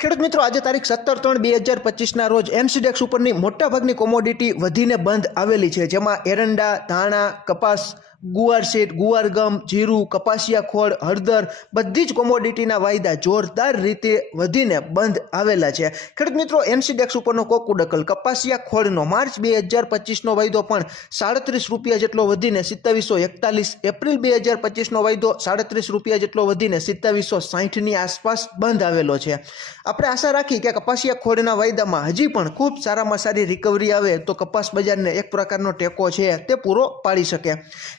ખેડૂત મિત્રો, આજે તારીખ સત્તર ત્રણ બે હજાર પચીસના રોજ એમસીડેક્સ ઉપરની મોટાભાગની કોમોડિટી વધીને બંધ આવેલી છે, જેમાં એરંડા, ધાણા, કપાસ ગુવાર સીટ ગુવાર ગમ, જીરું, કપાસિયા ખોળ, હળદર બધી જ કોમોડિટીના વાયદા જોરદાર રીતે વધીને બંધ આવેલા છે. ખેડૂત મિત્રો એનસીડેક્સ ઉપરનો કોકુડકલ કપાસિયા ખોળનો માર્ચ બે હજાર પચીસનો વાયદો પણ સાડત્રીસ રૂપિયા જેટલો વધીને સિત્તાવીસો એકતાલીસ, એપ્રિલ બે હજાર પચીસનો વાયદો સાડત્રીસ રૂપિયા જેટલો વધીને સિત્તાવીસો સાહીઠની આસપાસ બંધ આવેલો છે. આપણે આશા રાખી કે કપાસિયા ખોળના વાયદામાં હજી પણ ખૂબ સારામાં સારી રિકવરી આવે તો કપાસ બજારને એક પ્રકારનો ટેકો છે તે પૂરો પાડી શકે.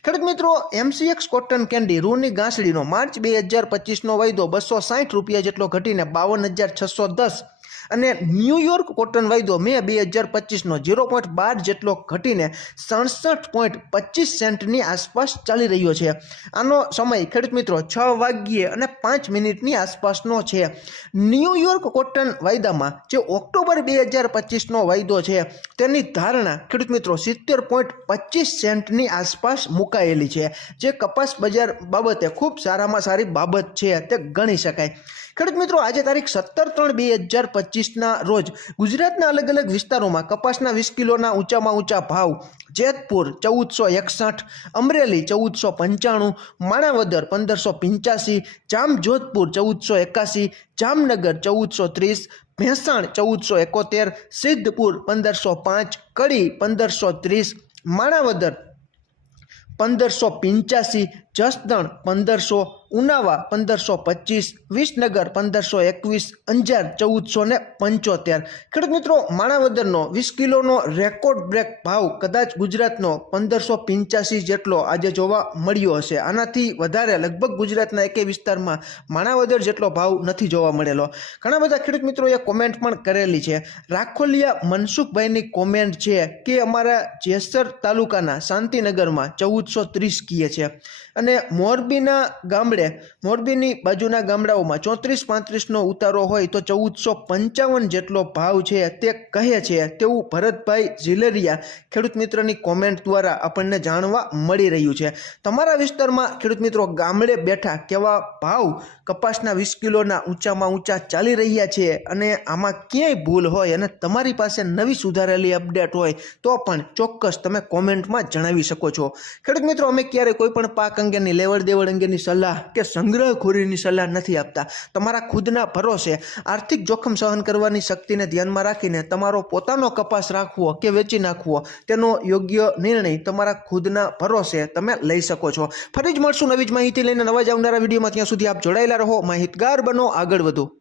ખેડૂત મિત્રો એમસીએક્સ કોટન કેન્ડી રૂની ગાંસડીનો માર્ચ બે હજાર પચીસનો વાયદો બસો સાઠ રૂપિયા જેટલો ઘટીને બાવન હજાર છસો દસ અને ન્યૂયોર્ક કોટન વાયદો મે બે હજાર પચીસનો ઝીરો પોઈન્ટ બાર જેટલો ઘટીને સડસઠ પોઈન્ટ પચીસ સેન્ટની આસપાસ ચાલી રહ્યો છે. આનો સમય ખેડૂત મિત્રો છ વાગ્યે અને પાંચ મિનિટની આસપાસનો છે. ન્યૂયોર્ક કોટન વાયદામાં જે ઓક્ટોબર બે હજાર પચીસનો વાયદો છે, તેની ધારણા ખેડૂત મિત્રો સિત્તેર પોઈન્ટ પચીસ સેન્ટની આસપાસ મુકાયેલી છે. જે કપાસ બજાર બાબતે ખૂબ સારામાં સારી બાબત છે, તે ગણી શકાય. ખેડૂત મિત્રો, આજે તારીખ સત્તર ત્રણ બે હજાર પચીસના રોજ ગુજરાતના અલગ અલગ વિસ્તારોમાં કપાસના વીસ કિલોના ઊંચામાં ઊંચા ભાવ, જેતપુર ચૌદસો એકસઠ, અમરેલી ચૌદસો પંચાણું, માણાવદર પંદરસો પંચ્યાસી, જામજોધપુર ચૌદસો એકાસી, જામનગર ચૌદસો ત્રીસ, ભેંસાણ ચૌદસો એકોતેર, સિદ્ધપુર પંદરસો પાંચ, કડી પંદરસો ત્રીસ, માણાવદર પંદરસો પંચ્યાસી, જસદણ પંદરસો ઉનાવા પંદરસો પચીસ, વિસનગર પંદરસો એકવીસ, અંજાર ચૌદસો ને પંચોતેર. ખેડૂત મિત્રો, માણાવદરનો વીસ કિલોનો રેકોર્ડ બ્રેક ભાવ કદાચ ગુજરાતનો પંદરસો પંચ્યાસી જેટલો આજે જોવા મળ્યો હશે. આનાથી વધારે લગભગ ગુજરાતના એકે વિસ્તારમાં માણાવદર જેટલો ભાવ નથી જોવા મળેલો. ઘણા બધા ખેડૂત મિત્રોએ કોમેન્ટ પણ કરેલી છે. રાખોલિયા મનસુખભાઈની કોમેન્ટ છે કે અમારા જેસર તાલુકાના શાંતિનગરમાં ચૌદસો ત્રીસ કીએ છે. અને મોરબીના ગામડે મોરબીની બાજુના ગામડાઓમાં ચોત્રીસ પાંત્રીસનો ઉતારો હોય તો ચૌદસો પંચાવન જેટલો ભાવ છે તે કહે છે. તેવું ભરતભાઈ ઝીલરિયા ખેડૂત મિત્રની કોમેન્ટ દ્વારા આપણને જાણવા મળી રહ્યું છે. તમારા વિસ્તારમાં ખેડૂત મિત્રો ગામડે બેઠા કેવા ભાવ કપાસના વીસ કિલોના ઊંચામાં ઊંચા ચાલી રહ્યા છે અને આમાં ક્યાંય ભૂલ હોય અને તમારી પાસે નવી સુધારેલી અપડેટ હોય તો પણ ચોક્કસ તમે કોમેન્ટમાં જણાવી શકો છો. ખેડૂત મિત્રો, અમે ક્યારે કોઈ પણ પાક અંગેની લેવડ દેવડ અંગેની સલાહ કે સંગ્રહખોરીની સલાહ નથી આપતા. તમારા ખુદના ભરોસે આર્થિક જોખમ સહન કરવાની શક્તિને ધ્યાનમાં રાખીને તમારો પોતાનો કપાસ રાખવો કે વેચી નાખવો, તેનો યોગ્ય નિર્ણય તમારા ખુદના ભરોસે તમે લઈ શકો છો. ફરી જ મળશું નવી જ માહિતી લઈને નવા જ આવનારા વિડીયોમાં. ત્યાં સુધી આપ જોડાયેલા રહો. માહિતગાર બનો. આગળ વધો.